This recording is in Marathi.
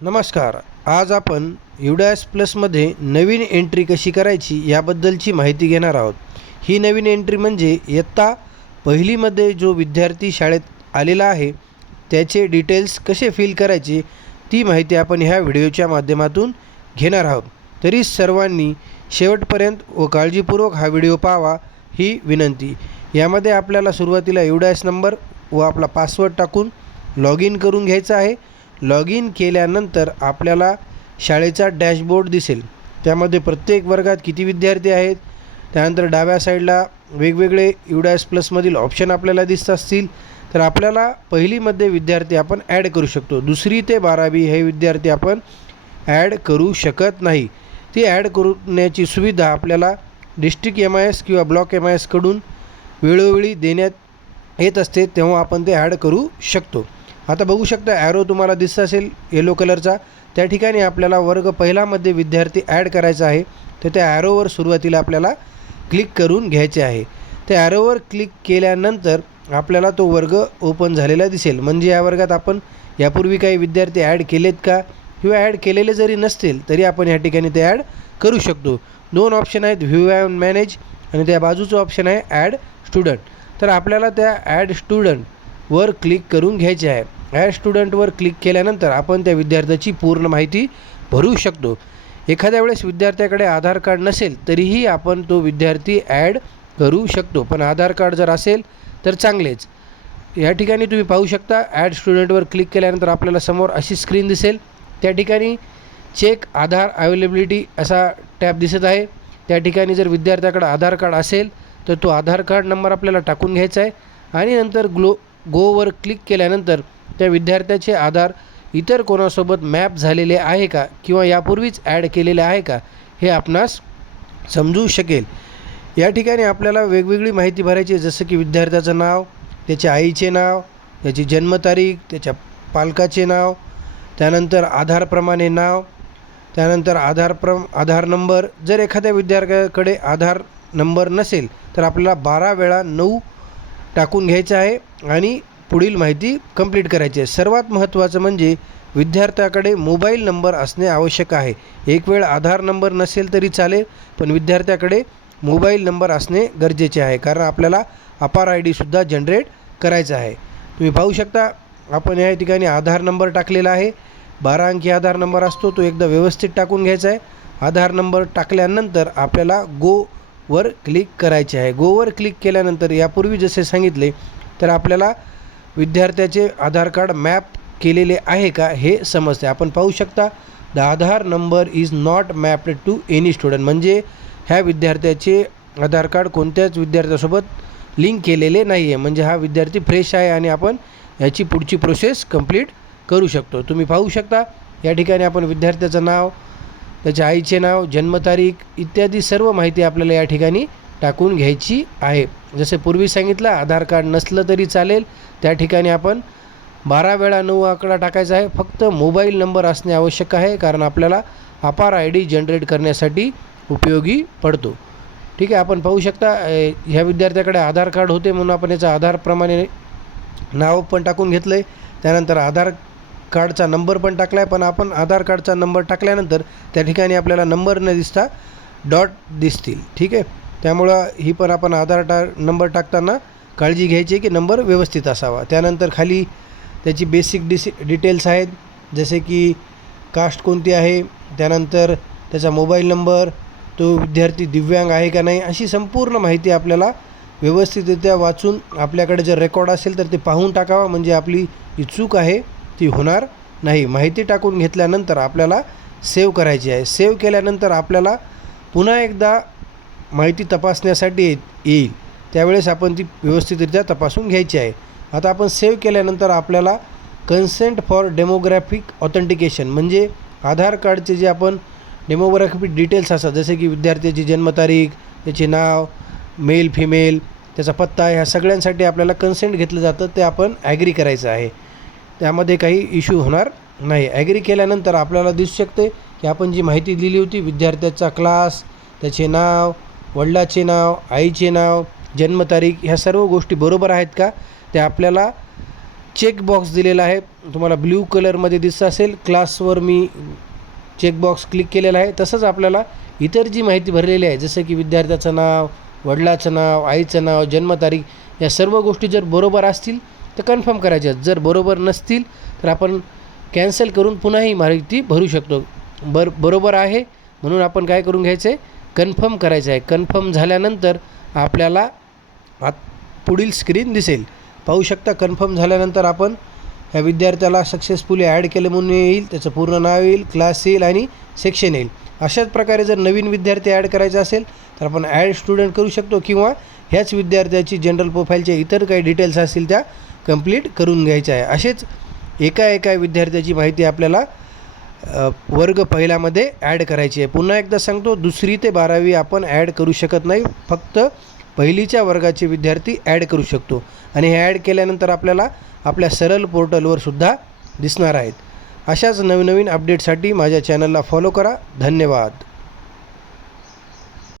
नमस्कार. आज आपण युडॅस प्लसमध्ये नवीन एंट्री कशी करायची याबद्दलची माहिती घेणार आहोत. ही नवीन एंट्री म्हणजे इयत्ता पहिलीमध्ये जो विद्यार्थी शाळेत आलेला आहे त्याचे डिटेल्स कसे फिल करायचे ती माहिती आपण ह्या व्हिडिओच्या माध्यमातून घेणार आहोत. तरी सर्वांनी शेवटपर्यंत व काळजीपूर्वक हा व्हिडिओ पाहावा ही विनंती. यामध्ये आपल्याला सुरुवातीला युडॅस नंबर व आपला पासवर्ड टाकून लॉग इन करून घ्यायचा आहे. लॉग इन केल्यानंतर आपल्याला शाळेचा डॅशबोर्ड दिसेल. त्यामध्ये प्रत्येक वर्गात किती विद्यार्थी आहेत? त्यानंतर डाव्या साईडला वेगवेगळे युडॅस प्लसमधील ऑप्शन आपल्याला दिसत असतील. तर आपल्याला पहिलीमध्ये विद्यार्थी आपण ॲड करू शकतो. दुसरी ते बारावी हे विद्यार्थी आपण ॲड करू शकत नाही. ती ॲड करण्याची सुविधा आपल्याला डिस्ट्रिक्ट एम आय एस किंवा ब्लॉक एम आय एसकडून वेळोवेळी देण्यात येत असते तेव्हा आपण ते ॲड करू शकतो. आता बघू शकता ॲरो तुम्हाला दिसत असेल येलो कलरचा त्या ठिकाणी आपल्याला वर्ग पहिलामध्ये विद्यार्थी ॲड करायचा आहे. तर त्या ॲरोवर सुरुवातीला आपल्याला क्लिक करून घ्यायचे आहे. त्या ॲरोवर क्लिक केल्यानंतर आपल्याला तो वर्ग ओपन झालेला दिसेल. म्हणजे या वर्गात आपण यापूर्वी काही विद्यार्थी ॲड केलेत का? किंवा ॲड केलेले जरी नसतील तरी आपण या ठिकाणी ते ॲड करू शकतो. दोन ऑप्शन आहेत व्ह्यू अँड मॅनेज आणि त्या बाजूचं ऑप्शन आहे ॲड स्टुडंट तर आपल्याला त्या ॲड स्टुडंटवर क्लिक करून घ्यायचे आहे. ॲड स्टुडंटवर क्लिक केल्यानंतर आपण त्या विद्यार्थ्याची पूर्ण माहिती भरू शकतो. एखाद्या वेळेस विद्यार्थ्याकडे आधार कार्ड नसेल तरीही आपण तो विद्यार्थी ॲड करू शकतो. पण आधार कार्ड जर असेल तर चांगलेच. या ठिकाणी तुम्ही पाहू शकता ॲड स्टुडंटवर क्लिक केल्यानंतर आपल्याला समोर अशी स्क्रीन दिसेल. त्या ठिकाणी चेक आधार अवेलेबिलिटी असा टॅब दिसत आहे. त्या ठिकाणी जर विद्यार्थ्याकडे आधार कार्ड असेल तर तो आधार कार्ड नंबर आपल्याला टाकून घ्यायचा आहे. आणि नंतर ग्लो गोवर क्लिक केल्यानंतर त्या विद्यार्थ्याचे आधार इतर कोणासोबत मॅप झालेले आहे का किंवा यापूर्वीच ॲड केलेले आहे का हे आपणास समजू शकेल. या ठिकाणी आपल्याला वेगवेगळी माहिती भरायची आहे. जसं की विद्यार्थ्याचं नाव त्याच्या आईचे नाव त्याची जन्मतारीख त्याच्या पालकाचे नाव त्यानंतर आधारप्रमाणे नाव त्यानंतर आधार प्रम आधार नंबर. जर एखाद्या विद्यार्थ्याकडे आधार नंबर नसेल तर आपल्याला बारा वेळा नऊ टाकून घ्यायचं आहे आणि पुढील माहिती कंप्लीट करायची आहे. सर्वात महत्त्वाचं म्हणजे विद्यार्थ्याकडे मोबाईल नंबर असणे आवश्यक आहे. एक वेळ आधार नंबर नसेल तरी चालेल पण विद्यार्थ्याकडे मोबाईल नंबर असणे गरजेचे आहे. कारण आपल्याला अपार आय डीसुद्धा जनरेट करायचा आहे. तुम्ही पाहू शकता आपण या ठिकाणी आधार नंबर टाकलेला आहे. बारा अंकी आधार नंबर असतो तो एकदा व्यवस्थित टाकून घ्यायचा आहे. आधार नंबर टाकल्यानंतर आपल्याला गोवर क्लिक करायचे आहे. गोवर क्लिक केल्यानंतर यापूर्वी जसे सांगितले तर आपल्याला विद्यार्थ्याचे आधार कार्ड मॅप केलेले आहे का हे समजते. आपण पाहू शकता the Aadhaar number is not mapped to any student. म्हणजे ह्या विद्यार्थ्याचे आधार कार्ड कोणत्याच विद्यार्थ्यासोबत लिंक केलेले नाही आहे म्हणजे हा विद्यार्थी फ्रेश आहे आणि आपण याची पुढची प्रोसेस कंप्लीट करू शकतो. तुम्ही पाहू शकता या ठिकाणी आपण विद्यार्थ्याचं नाव त्याच्या आईचे नाव जन्मतारीख इत्यादी सर्व माहिती आपल्याला या ठिकाणी टाकून घ्यायची आहे. जसे पूर्वी सांगितलं आधार कार्ड नसलं तरी चालेल. त्या ठिकाणी आपण बारा वेळा नऊ आकडा टाकायचा आहे. फक्त मोबाईल नंबर असणे आवश्यक आहे कारण आपल्याला अपार आय डी जनरेट करण्यासाठी उपयोगी पडतो. ठीक आहे आपण पाहू शकता ह्या विद्यार्थ्याकडे आधार कार्ड होते म्हणून आपण याचं आधारप्रमाणे नाव पण टाकून घेतलं आहे त्यानंतर आधार कार्डचा नंबर पण टाकला आहे पण आपण आधार कार्डचा नंबर टाकल्यानंतर त्या ठिकाणी आपल्याला नंबर न दिसता डॉट दिसतील. ठीक आहे. त्यामुळं ही पण आपण आधार टा नंबर टाकताना काळजी घ्यायची आहे की नंबर व्यवस्थित असावा. त्यानंतर खाली त्याची बेसिक डिसि डिटेल्स आहेत. जसे की कास्ट कोणती आहे त्यानंतर त्याचा मोबाईल नंबर तो विद्यार्थी दिव्यांग आहे का नाही अशी संपूर्ण माहिती आपल्याला व्यवस्थितरित्या वाचून आपल्याकडे जर रेकॉर्ड असेल तर ते पाहून टाकावा. म्हणजे आपली जी चूक आहे ती होणार नाही. माहिती टाकून घेतल्यानंतर आपल्याला सेव्ह करायची आहे. सेव्ह केल्यानंतर आपल्याला पुन्हा एकदा माहिती तपासण्यासाठी येईल. त्यावेळेस आपण ती व्यवस्थितरित्या तपासून घ्यायची आहे. आता आपण सेव्ह केल्यानंतर आपल्याला कन्सेंट फॉर डेमोग्राफिक ऑथेंटिकेशन म्हणजे आधार कार्डचे जे आपण डेमोग्राफिक डिटेल्स असतात जसे की विद्यार्थ्याची जन्मतारीख त्याचे नाव मेल फिमेल त्याचा पत्ता ह्या सगळ्यांसाठी आपल्याला कन्सेंट घेतलं जातं ते आपण ॲग्री करायचं आहे. त्यामध्ये काही इश्यू होणार नाही. ॲग्री केल्यानंतर आपल्याला दिसू शकते की आपण जी माहिती दिली होती विद्यार्थ्याचा क्लास त्याचे नाव वडिलाचे नाव आईचे नाव जन्मतारीख ह्या सर्व गोष्टी बरोबर आहेत का? त्या आपल्याला चेकबॉक्स दिलेला आहे. तुम्हाला ब्ल्यू कलरमध्ये दिसत असेल. क्लासवर मी चेकबॉक्स क्लिक केलेला आहे. तसंच आपल्याला इतर जी माहिती भरलेली आहे जसं की विद्यार्थ्याचं नाव वडिलाचं नाव आईचं नाव जन्मतारीख या सर्व गोष्टी जर बरोबर असतील तर कन्फर्म करायच्या जर बरोबर नसतील तर आपण कॅन्सल करून पुन्हा ही माहिती भरू शकतो. बर बरोबर आहे. म्हणून आपण काय करून घ्यायचं आहे कन्फर्म करायचं आहे. कन्फर्म झाल्यानंतर आपल्याला आत पुढील स्क्रीन दिसेल. पाहू शकता कन्फर्म झाल्यानंतर आपण ह्या विद्यार्थ्याला सक्सेसफुली ॲड केलं म्हणून येईल. त्याचं पूर्ण नाव येईल क्लास येईल आणि सेक्शन येईल. अशाच प्रकारे जर नवीन विद्यार्थी ॲड करायचा असेल तर आपण ॲड स्टुडंट करू शकतो किंवा ह्याच विद्यार्थ्याची जनरल प्रोफाईलच्या इतर काही डिटेल्स असतील त्या कंप्लीट करून घ्यायच्या आहे. असेच एका एका विद्यार्थ्याची माहिती आपल्याला वर्ग पहिल्यामध्ये ॲड करायची आहे. पुन्हा एकदा सांगतो दुसरी ते बारावी आपण ॲड करू शकत नाही. फक्त पहिलीच्या वर्गाचे विद्यार्थी ॲड करू शकतो. आणि हे ॲड केल्यानंतर आपल्याला आपल्या सरल पोर्टलवर सुद्धा दिसणार आहेत. अशाच नवनवीन अपडेटसाठी माझ्या चॅनलला फॉलो करा. धन्यवाद.